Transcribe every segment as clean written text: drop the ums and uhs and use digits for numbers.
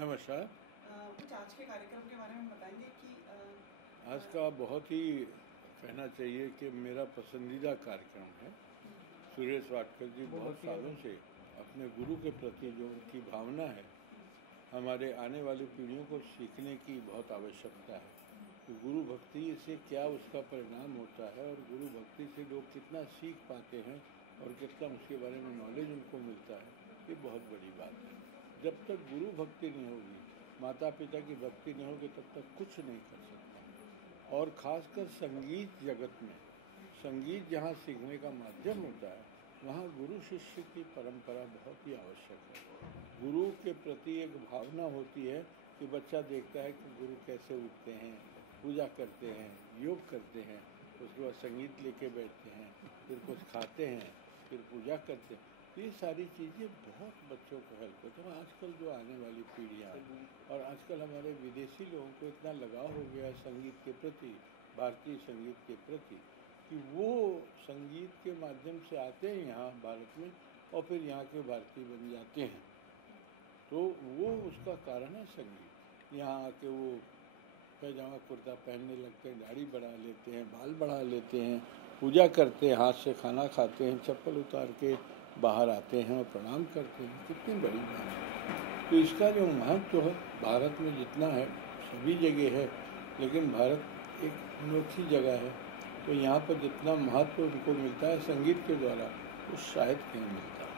नमस्कार। कुछ आज के कार्यक्रम के बारे में बताएंगे कि आज का बहुत ही कहना चाहिए कि मेरा पसंदीदा कार्यक्रम है। सुरेश वाडकर जी बहुत सालों से अपने गुरु के प्रति जो उनकी भावना है, हमारे आने वाली पीढ़ियों को सीखने की बहुत आवश्यकता है कि गुरु भक्ति से क्या उसका परिणाम होता है और गुरु भक्ति से लोग कितना सीख पाते हैं और कितना उसके बारे में नॉलेज उनको मिलता है, ये बहुत बड़ी बात है। जब तक गुरु भक्ति नहीं होगी, माता पिता की भक्ति नहीं होगी, तब तक कुछ नहीं कर सकता। और ख़ासकर संगीत जगत में, संगीत जहाँ सीखने का माध्यम होता है, वहाँ गुरु शिष्य की परंपरा बहुत ही आवश्यक है। गुरु के प्रति एक भावना होती है कि बच्चा देखता है कि गुरु कैसे उठते हैं, पूजा करते हैं, योग करते हैं, उसके बाद संगीत लेके बैठते हैं, फिर कुछ खाते हैं, फिर पूजा करते हैं। ये सारी चीज़ें बहुत बच्चों को हेल्प करती हैं। आजकल जो आने वाली पीढ़ियाँ हैं और आजकल हमारे विदेशी लोगों को इतना लगाव हो गया है संगीत के प्रति, भारतीय संगीत के प्रति, कि वो संगीत के माध्यम से आते हैं यहाँ भारत में और फिर यहाँ के भारतीय बन जाते हैं। तो वो उसका कारण है संगीत। यहाँ आके वो पैजामा कुर्ता पहनने लगते हैं, दाढ़ी बढ़ा लेते हैं, बाल बढ़ा लेते हैं, पूजा करते हैं, हाथ से खाना खाते हैं, चप्पल उतार के बाहर आते हैं और प्रणाम करते हैं। कितनी बड़ी बात है। तो इसका जो महत्व है भारत में जितना है, सभी जगह है, लेकिन भारत एक अनोखी जगह है। तो यहाँ पर जितना महत्व उनको मिलता है संगीत के द्वारा, वो शायद कहीं मिलता है।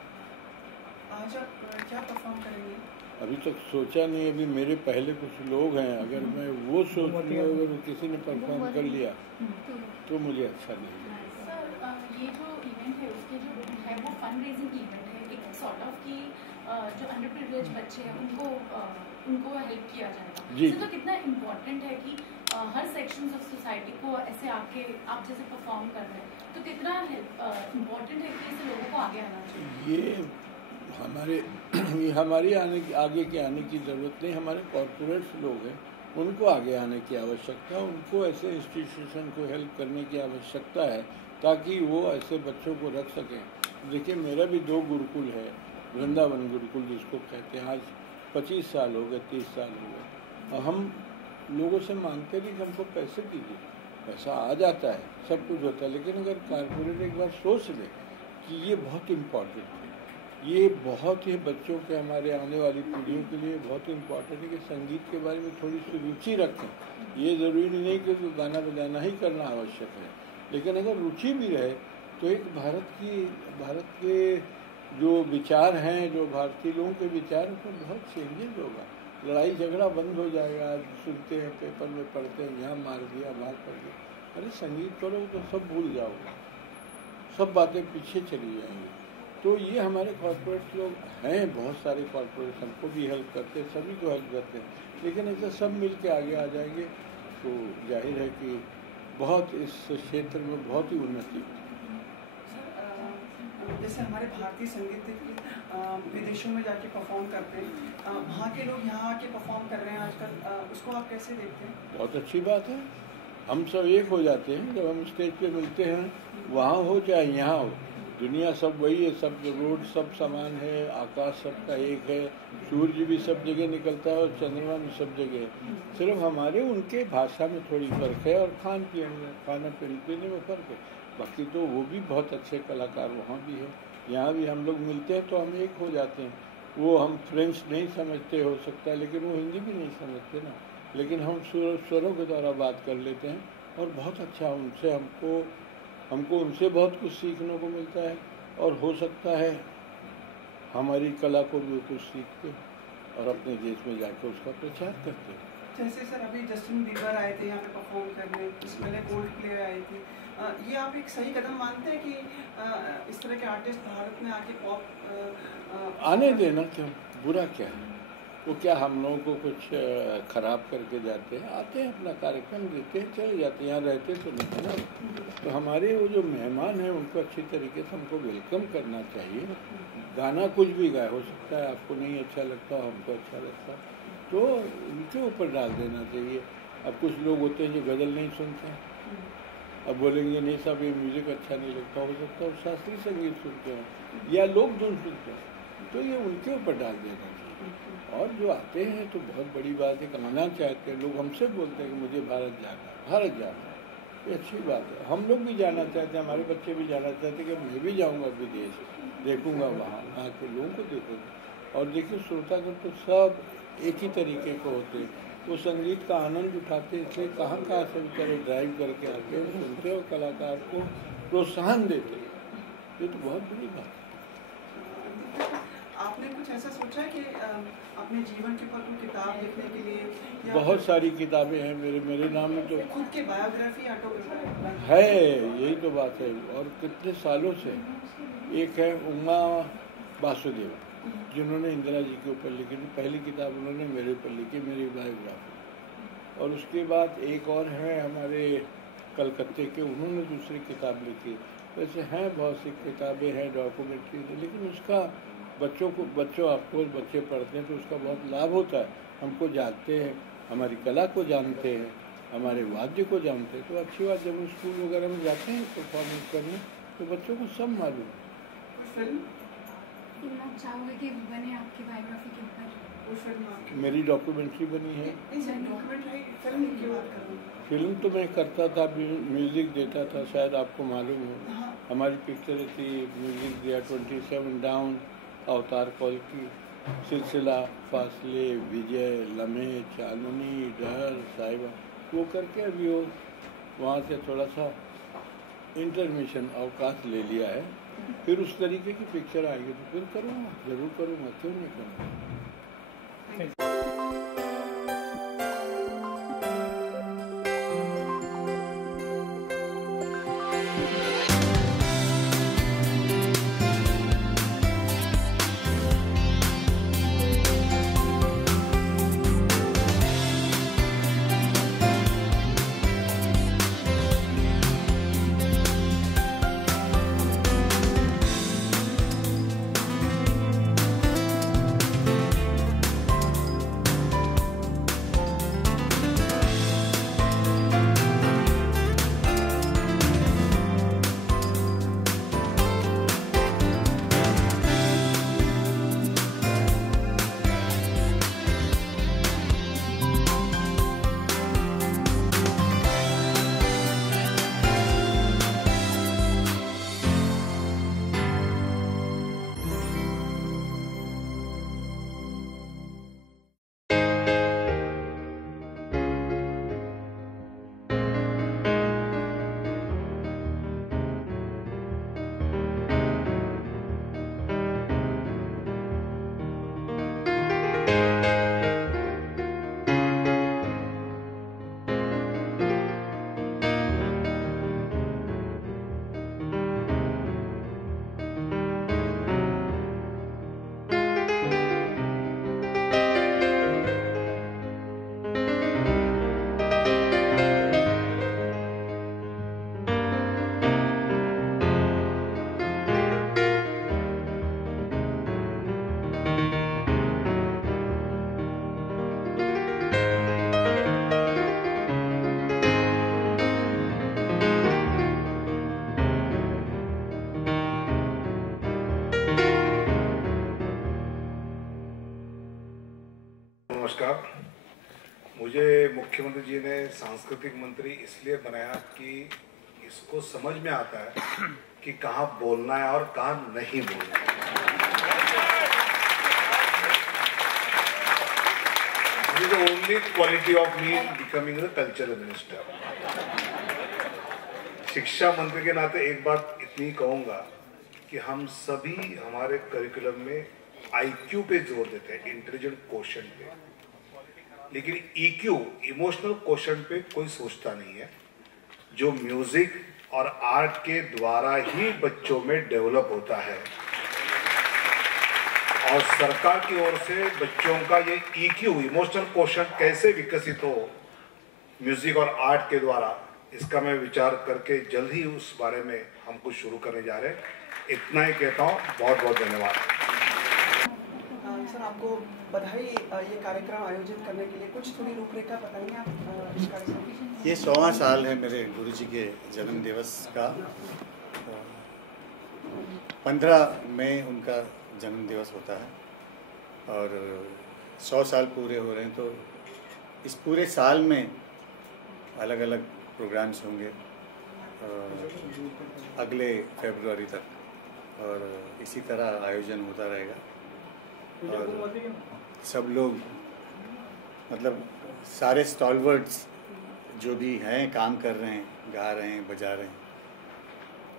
आज आप क्या परफॉर्म करेंगे? अभी तक सोचा नहीं। अभी मेरे पहले कुछ लोग हैं, अगर मैं वो सोच लूँ, अगर किसी ने परफॉर्म कर लिया तो मुझे अच्छा नहीं लगेगा। सर, ये जो इवेंट है उसके जो है वो फंड रेजिंग इवेंट है, एक सॉर्ट ऑफ की जो अंडर प्रिविलेज बच्चे हैं उनको हेल्प किया जाएगा जी। तो कितना इम्पोर्टेंट है कि हर सेक्शंस ऑफ सोसाइटी को ऐसे आके आप जैसे परफॉर्म कर रहे हैं, तो कितना इम्पोर्टेंट है कि ऐसे लोगों को आगे आना चाहिए? ये हमारी आगे के आने की ज़रूरत नहीं। हमारे कॉर्पोरेट्स लोग हैं, उनको आगे आने की आवश्यकता है। उनको ऐसे इंस्टीट्यूशन को हेल्प करने की आवश्यकता है ताकि वो ऐसे बच्चों को रख सकें। देखिए, मेरा भी 2 गुरुकुल है, वृंदावन गुरुकुल जिसको कहते हैं। आज 25 साल हो गए, 30 साल हो गए, और हम लोगों से मांगते नहीं कि हमको पैसे दीजिए। पैसा आ जाता है, सब कुछ होता है, लेकिन अगर कॉर्पोरेट एक बार सोच ले कि ये बहुत इम्पॉर्टेंट है, ये बहुत ही बच्चों के, हमारे आने वाली पीढ़ियों के लिए बहुत इम्पॉर्टेंट है कि संगीत के बारे में थोड़ी सी रुचि रखें। ये ज़रूरी नहीं कि गाना बजाना ही करना आवश्यक है, लेकिन अगर रुचि भी रहे तो एक भारत के जो विचार हैं, जो भारतीय लोगों के विचार, उसमें बहुत चेंजेस होगा। लड़ाई झगड़ा बंद हो जाएगा। आज सुनते हैं, पेपर में पढ़ते हैं, यहाँ मार दिया, वहाँ कर दिया। अरे संगीत करो तो सब भूल जाओगे, सब बातें पीछे चली जाएंगी। तो ये हमारे कॉर्पोरेट लोग हैं, बहुत सारे कॉर्पोरेशन को भी हेल्प करते हैं, सभी को हेल्प करते हैं, लेकिन ऐसा सब मिल के आगे आ जाएंगे तो जाहिर है कि बहुत इस क्षेत्र में बहुत ही उन्नति। जैसे हमारे भारतीय संगीत विदेशों में जाके परफॉर्म करते हैं, वहाँ के लोग यहाँ आके परफॉर्म कर रहे हैं आजकल, उसको आप कैसे देखते हैं? बहुत अच्छी बात है। हम सब एक हो जाते हैं जब हम स्टेज पे मिलते हैं, वहाँ हो चाहे यहाँ हो, दुनिया सब वही है, सब रोड सब समान है, आकाश सबका एक है, सूर्य भी सब जगह निकलता है और चंद्रमा भी सब जगह है। सिर्फ हमारे उनके भाषा में थोड़ी फ़र्क है और खाना पीने में फ़र्क है। बाकी तो वो भी बहुत अच्छे कलाकार वहाँ भी है, यहाँ भी हम लोग मिलते हैं तो हम एक हो जाते हैं। वो हम फ्रेंच नहीं समझते हो सकता है, लेकिन वो हिंदी भी नहीं समझते ना, लेकिन हम स्वरों के द्वारा बात कर लेते हैं और बहुत अच्छा उनसे हमको उनसे बहुत कुछ सीखने को मिलता है। और हो सकता है हमारी कला को भी कुछ सीखते और अपने देश में जाकर उसका प्रचार करते हैं। जैसे सर अभी जस्टिन बीबर आए थे यहाँ पे परफॉर्म करने, इसमें कोल्ड प्ले आई थी, ये आप एक सही कदम मानते हैं कि इस तरह के आर्टिस्ट भारत में आके पॉप आने देना, क्यों बुरा क्या है? वो क्या हम लोगों को कुछ ख़राब करके जाते हैं? आते हैं, अपना कार्यक्रम देते हैं, चले जाते हैं। यहाँ रहते तो नहीं ना। तो हमारे वो जो मेहमान हैं उनको अच्छी तरीके से हमको वेलकम करना चाहिए। गाना कुछ भी गाए, हो सकता है आपको नहीं अच्छा लगता, हमको अच्छा लगता, तो उनके ऊपर डाल देना चाहिए। अब कुछ लोग होते हैं जो गज़ल नहीं सुनते हैं, अब बोलेंगे नहीं साहब ये म्यूज़िक अच्छा नहीं लगता, हो सकता है शास्त्रीय संगीत सुनते हैं या लोक धुन सुनते हैं, तो ये उनके ऊपर डाल देना चाहिए। और जो आते हैं तो बहुत बड़ी बात है, कमाना चाहते हैं। लोग हमसे बोलते हैं कि मुझे भारत जाना है, भारत जाना है, ये अच्छी बात है। हम लोग भी जाना चाहते हैं, हमारे बच्चे भी जाना चाहते हैं कि मैं भी जाऊँगा विदेश, देखूँगा वहाँ के लोगों को देखूँगा। और देखिए श्रोतागण तो सब एक ही तरीके के होते हैं, वो संगीत का आनंद उठाते हैं, इसलिए कहाँ कहाँ से बेचारे ड्राइव करके आते हैं, सुनते हैं और कलाकार को प्रोत्साहन देते हैं। ये तो बहुत बड़ी बात है। आपने कुछ ऐसा सोचा है कि अपने जीवन के ऊपर कोई किताब लिखने के लिए? या बहुत सारी किताबें हैं मेरे नाम में तो खुद की बायोग्राफी, ऑटोबायोग्राफी है, यही तो बात है। और कितने सालों से एक है उमा वासुदेव, जिन्होंने इंदिरा जी के ऊपर लिखी थी, पहली किताब उन्होंने मेरे ऊपर लिखी, मेरी बायोग्राफी। और उसके बाद एक और है हमारे कलकत्ते के, उन्होंने दूसरी किताब लिखी। वैसे हैं बहुत सी किताबें हैं, डॉक्यूमेंट्री, लेकिन उसका बच्चों आपको बच्चे पढ़ते हैं तो उसका बहुत लाभ होता है। हमको जानते हैं, हमारी कला को जानते हैं, हमारे वाद्य को जानते हैं, तो अच्छी बात। जब स्कूल वगैरह में जाते हैं परफॉर्मेंस करने तो बच्चों को सब मालूम है। चाहोगे कि बने आपकी बायोग्राफी के ऊपर? मेरी डॉक्यूमेंट्री बनी है। फिल्म तो मैं करता था, म्यूज़िक देता था, शायद आपको मालूम हो। हमारी पिक्चर थी, म्यूज़िक दिया 27 डाउन, अवतार कॉल की, सिलसिला, फासले, विजय, लम्हे, चांदनी, डर, साहिबा, वो करके अभी वो वहाँ से थोड़ा सा इंटरमिशन अवकाश ले लिया है। फिर उस तरीके की पिक्चर आएगी तो फिर करूँगा, ज़रूर करूँगा, क्यों नहीं करूँगा। नमस्कार। मुझे मुख्यमंत्री जी ने सांस्कृतिक मंत्री इसलिए बनाया कि इसको समझ में आता है कि कहाँ बोलना है और कहाँ नहीं बोलना है। This is the only quality of me becoming the cultural minister. शिक्षा मंत्री के नाते एक बात इतनी कहूँगा कि हम सभी हमारे करिकुलम में IQ पे जोर देते हैं, इंटेलिजेंट क्वोशंट पे, लेकिन EQ, इमोशनल क्वोशंट पे कोई सोचता नहीं है, जो म्यूजिक और आर्ट के द्वारा ही बच्चों में डेवलप होता है। और सरकार की ओर से बच्चों का ये EQ, इमोशनल क्वोशंट कैसे विकसित हो म्यूजिक और आर्ट के द्वारा, इसका मैं विचार करके जल्द ही उस बारे में हम कुछ शुरू करने जा रहे हैं। इतना ही कहता हूँ, बहुत बहुत धन्यवाद। सर, आपको बधाई। ये कार्यक्रम आयोजित करने के लिए कुछ थोड़ी रूपरेखा बताएंगे आप इस कार्यक्रम? ये 100वां साल है मेरे गुरुजी के जन्म दिवस का। 15 मई उनका जन्म दिवस होता है और 100 साल पूरे हो रहे हैं, तो इस पूरे साल में अलग अलग प्रोग्राम्स होंगे अगले फरवरी तक, और इसी तरह आयोजन होता रहेगा। और सब लोग मतलब सारे स्टॉलवर्ड्स जो भी हैं, काम कर रहे हैं, गा रहे हैं, बजा रहे हैं,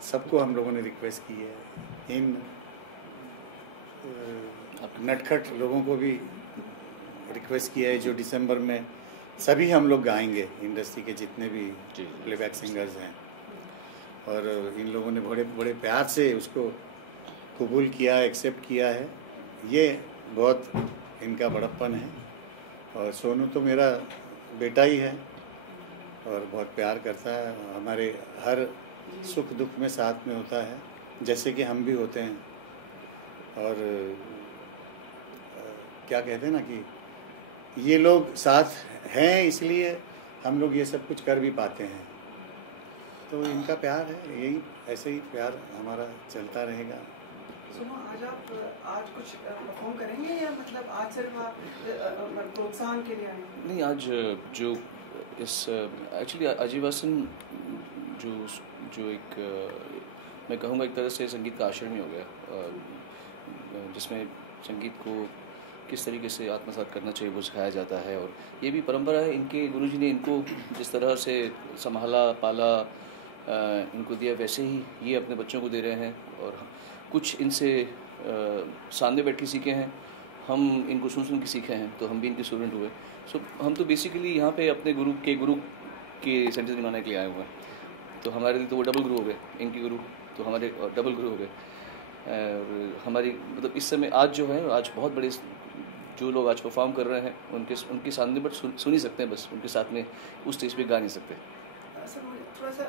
सबको हम लोगों ने रिक्वेस्ट की है। इन नटखट लोगों को भी रिक्वेस्ट किया है जो दिसंबर में सभी हम लोग गाएंगे, इंडस्ट्री के जितने भी प्लेबैक सिंगर्स हैं, और इन लोगों ने बड़े बड़े प्यार से उसको कबूल किया, एक्सेप्ट किया है। ये बहुत इनका बड़प्पन है। और सोनू तो मेरा बेटा ही है और बहुत प्यार करता है, हमारे हर सुख दुख में साथ में होता है, जैसे कि हम भी होते हैं। और क्या कहते हैं ना कि ये लोग साथ हैं, इसलिए हम लोग ये सब कुछ कर भी पाते हैं। तो इनका प्यार है, यही ऐसे ही प्यार हमारा चलता रहेगा। सुनो, आज कुछ परफॉर्म करेंगे या मतलब आज सिर्फ आप प्रोत्साहन के लिए आए? नहीं, आज जो इस एक्चुअली आजीवासन जो एक मैं कहूँगा एक तरह से संगीत का आश्रम ही हो गया, जिसमें संगीत को किस तरीके से आत्मसात करना चाहिए वो सिखाया जाता है। और ये भी परंपरा है, इनके गुरुजी ने इनको जिस तरह से संभाला पाला, इनको दिया, वैसे ही ये अपने बच्चों को दे रहे हैं। और कुछ इनसे सामने बैठ के सीखे हैं, हम इनको सुन के सीखे हैं, तो हम भी इनके स्टूडेंट हुए। सो हम तो बेसिकली यहाँ पे अपने गुरु के सेंटेंस निभाने के लिए आए हुए हैं। तो हमारे लिए तो वो डबल गुरु हो गए, इनके गुरु तो हमारे डबल गुरु हो गए। और हमारी मतलब इस समय आज जो है, आज बहुत बड़े जो लोग आज परफॉर्म कर रहे हैं उनके सामने बट सुन ही सकते हैं, बस उनके साथ में उस स्टेज पे गा नहीं सकते। सर मुझे थोड़ा सा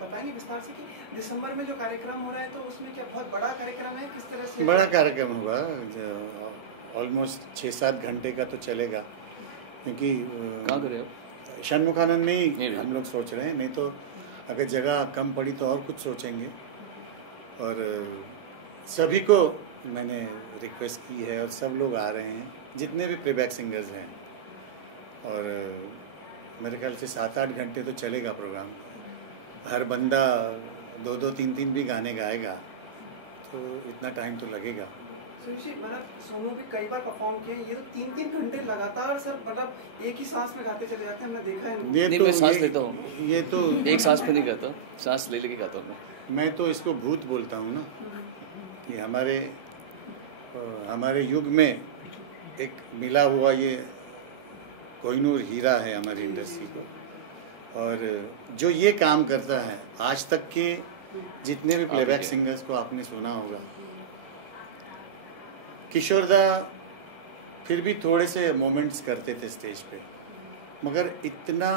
बताएंगे विस्तार से कि दिसंबर में जो कार्यक्रम हो रहा है, तो उसमें क्या बहुत बड़ा कार्यक्रम है, किस तरह से? बड़ा कार्यक्रम होगा, ऑलमोस्ट 6-7 घंटे का तो चलेगा, क्योंकि कहाँ करें आप? षण्मुखानंद में ही हम लोग सोच रहे हैं, नहीं तो अगर जगह कम पड़ी तो और कुछ सोचेंगे। और सभी को मैंने रिक्वेस्ट की है और सब लोग आ रहे हैं, जितने भी प्लेबैक सिंगर्स हैं। और मेरे ख्याल से 7-8 घंटे तो चलेगा प्रोग्राम। हर बंदा 2-2, 3-3 भी गाने गाएगा, तो इतना टाइम तो लगेगा। मतलब सोनू भी कई बार परफॉर्म किए, ये तो 3-3 घंटे लगातार सर मतलब एक ही सांस में गाते चले जाते हैं, हमने देखा है। ये तो मैं सांस लेता हूँ, ये तो एक सांस में नहीं गाता, सांस ले लेके गाता हूँ मैं तो इसको भूत बोलता हूँ ना, कि हमारे युग में एक मिला हुआ ये कोहिनूर हीरा है हमारी इंडस्ट्री को। और जो ये काम करता है, आज तक के जितने भी प्लेबैक सिंगर्स को आपने सुना होगा, किशोरदा फिर भी थोड़े से मोमेंट्स करते थे स्टेज पे, मगर इतना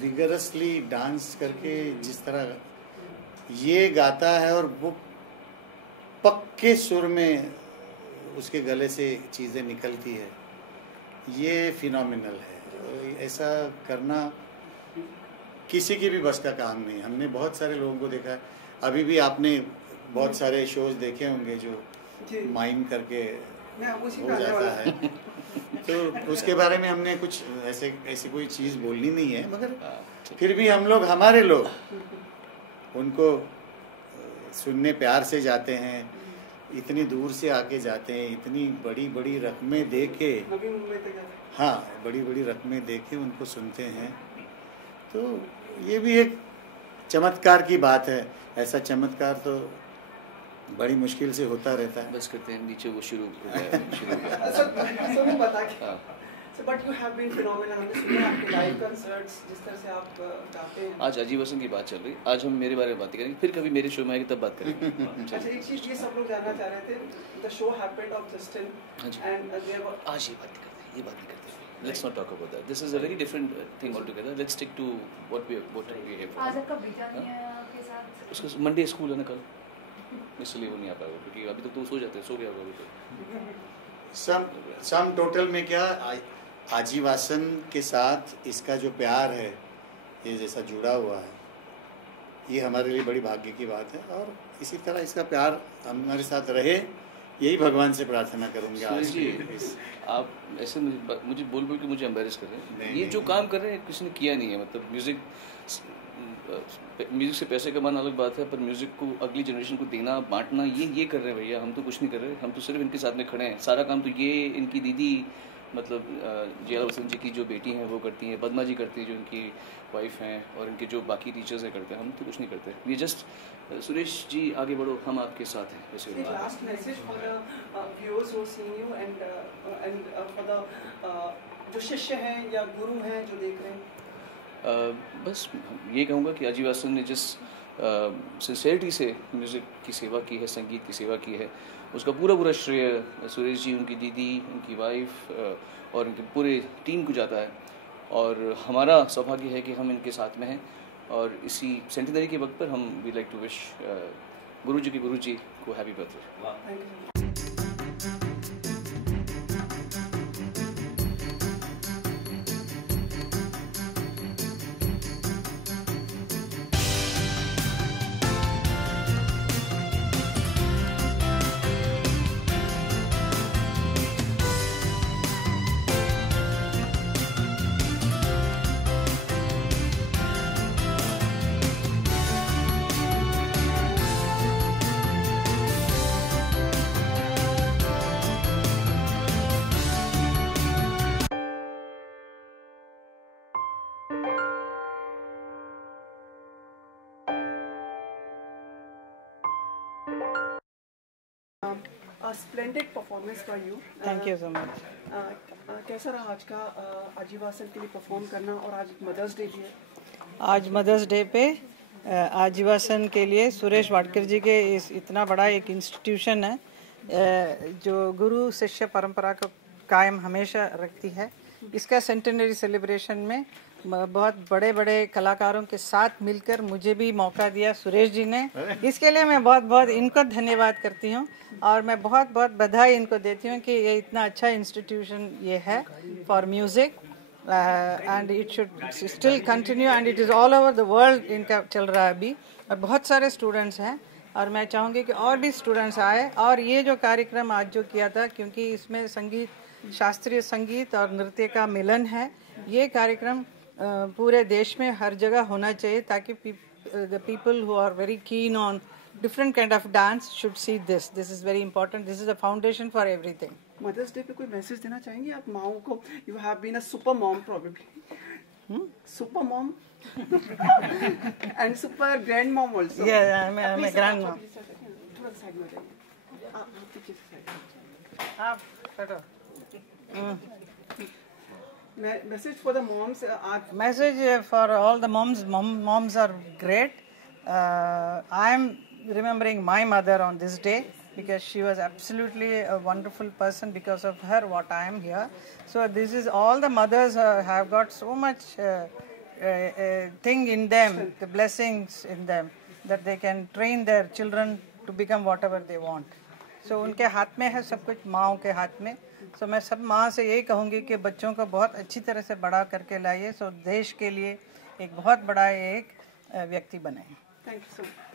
विगरसली डांस करके जिस तरह ये गाता है, और वो पक्के सुर में उसके गले से चीज़ें निकलती है, ये फिनोमिनल है। ऐसा करना किसी की भी बस का काम नहीं। हमने बहुत सारे लोगों को देखा है, अभी भी आपने बहुत सारे शोज देखे होंगे जो माइम करके हो जाता है। तो उसके बारे में हमने कुछ ऐसी कोई चीज़ बोलनी नहीं है, मगर फिर भी हम लोग, हमारे लोग उनको सुनने प्यार से जाते हैं, इतनी दूर से आके जाते हैं, इतनी बड़ी बड़ी रकमें दे के, हाँ बड़ी बड़ी रकमें दे के उनको सुनते हैं। तो ये भी एक चमत्कार की बात है। ऐसा चमत्कार तो बड़ी मुश्किल से होता रहता है। बस करते हैं, नीचे वो शुरू हो गया। But you have been phenomenal, हमने सुना आपके लाइव कंसर्ट्स, जिस तरह से आप गाते हैं। आज आजीवासन की बात चल रही, आज हम मेरे बारे में बात करेंगे, फिर कभी मेरे शो में आएगी तब बात करेंगे। अच्छा, एक चीज़ ये सब लोग जानना चाह रहे थे, the show happened of Justin and there were, आज ये बात नहीं करते। Let's not talk about that. This is a very different thing altogether. Let's stick to what we have. आज आपका ब्रिटानिया के साथ उसका मंडे स्कूल है ना कल, इसलिए वो नहीं आ पाएगा, क्योंकि अभी तक तो सो जाते हैं, सो गया होगा अभी तो। सम टोटल में क्या आजीवासन के साथ इसका जो प्यार है, ये जैसा जुड़ा हुआ है, ये हमारे लिए बड़ी भाग्य की बात है। और इसी तरह इसका प्यार हमारे साथ रहे, यही भगवान से प्रार्थना करूँगा आज जी इस आप ऐसे मुझे बोल बोल के मुझे एम्बेरस कर रहे हैं। ये जो काम कर रहे हैं किसी ने किया नहीं है। मतलब म्यूज़िक से पैसे कमाना अलग बात है, पर म्यूज़िक को अगली जनरेशन को देना, बांटना, ये कर रहे हैं भैया। हम तो कुछ नहीं कर रहे, हम तो सिर्फ इनके साथ में खड़े हैं। सारा काम तो ये इनकी दीदी मतलब जिया वसंत जी की जो बेटी हैं वो करती हैं, पद्मा जी करती है जो इनकी वाइफ हैं, और इनके जो बाकी टीचर्स हैं करते हैं। हम तो कुछ नहीं करते। ये जस्ट सुरेश जी आगे बढ़ो, हम आपके साथ हैं वैसे। Last message for the viewers who seeing you and for the जो शिष्य हैं या गुरु हैं जो देख रहे हैं। बस ये कहूँगा कि आजीवासन ने जिस सिंसेरिटी से म्यूज़िक की सेवा की है, संगीत की सेवा की है, उसका पूरा श्रेय सुरेश जी, उनकी दीदी, उनकी वाइफ और उनके पूरे टीम को जाता है। और हमारा सौभाग्य है कि हम इनके साथ में हैं, और इसी सेंटिनरी के वक्त पर हम वी लाइक टू विश गुरु जी को happy birthday. Splendid performance by you. Thank you so much. कैसा रहा आज का आजीवासन के लिए परफॉर्म करना, और आज मदर्स डे भी है। आज मदर्स डे पे आजीवासन के लिए सुरेश वाडकर जी के इस इतना बड़ा एक इंस्टीट्यूशन है जो गुरु शिष्य परंपरा को कायम हमेशा रखती है। इसका सेंटेनरी सेलिब्रेशन में बहुत बड़े बड़े कलाकारों के साथ मिलकर मुझे भी मौका दिया सुरेश जी ने। इसके लिए मैं बहुत बहुत इनको धन्यवाद करती हूँ, और मैं बहुत बहुत बधाई इनको देती हूँ कि ये इतना अच्छा इंस्टीट्यूशन ये है for music, and it should still continue, and it is all over the world इनका चल रहा है अभी, और बहुत सारे स्टूडेंट्स हैं, और मैं चाहूँगी कि और भी स्टूडेंट्स आए। और ये जो कार्यक्रम आज जो किया था, क्योंकि इसमें संगीत, शास्त्रीय संगीत और नृत्य का मिलन है, ये कार्यक्रम पूरे देश में हर जगह होना चाहिए, ताकि the people who are very keen on different kind of dance should see this. This is very important. This is a foundation for everything. Mother's Day पे कोई मैसेज देना चाहेंगे आप माओ को? You have been a super mom probably, super mom and super grand mom also. Yeah, I'm a grandma. थोड़ा side में जाइए, आप पीछे से साइड। आप बैठो। Message for the moms. Message for all the moms. Moms are great. I am remembering my mother on this day because she was absolutely a wonderful person. Because of her, what I am here. So this is all the mothers have got so much thing in them, the blessings in them, that they can train their children to become whatever they want. So उनके हाथ में है सब कुछ, माँओं के हाथ में। सो मैं सब माँ से यही कहूँगी कि बच्चों को बहुत अच्छी तरह से बड़ा करके लाइए, सो देश के लिए एक बहुत बड़ा एक व्यक्ति बने। Thank you so much.